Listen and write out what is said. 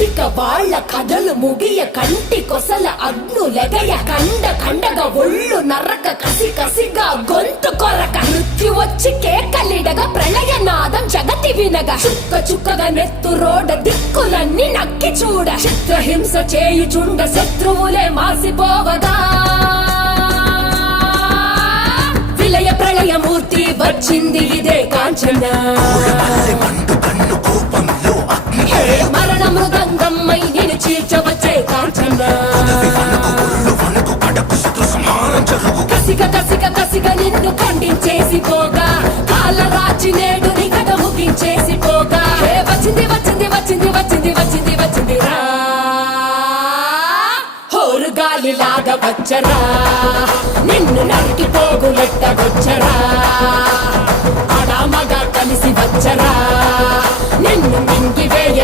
ఇక వాళ్ళ కథలు ముగియ కంటి కొసల అగ్నులెగయ కండగా ఒళ్ళు నరక కసిగా గొంతు కొరక మృత్యు వచ్చి కేకలిడగా ప్రళయనాదం జగతి వినగా చుక్కగా నెత్తురోడ దిక్కులన్నీ నక్కి చూడ చిత్రహింస చేయుచుండ శత్రువులే మాసిపోవగా విలయ ప్రళయమూర్తి వచ్చింది ఇదే కాంచన మరణ మృదంగమ్మై నేను చీల్చవచ్చే కాంచన కసిగా నిన్ను ఖండించేసి పోగా కాల రాచి నేడు నీ కథ ముగించేసి పోగా వచ్చింది రా హోరు గాలిలాగా వచ్చరా నిన్ను నరికి పోగులెట్టగొచ్చరా ఆడామగా కలిసి వచ్చరా నిన్ను మింగివేయ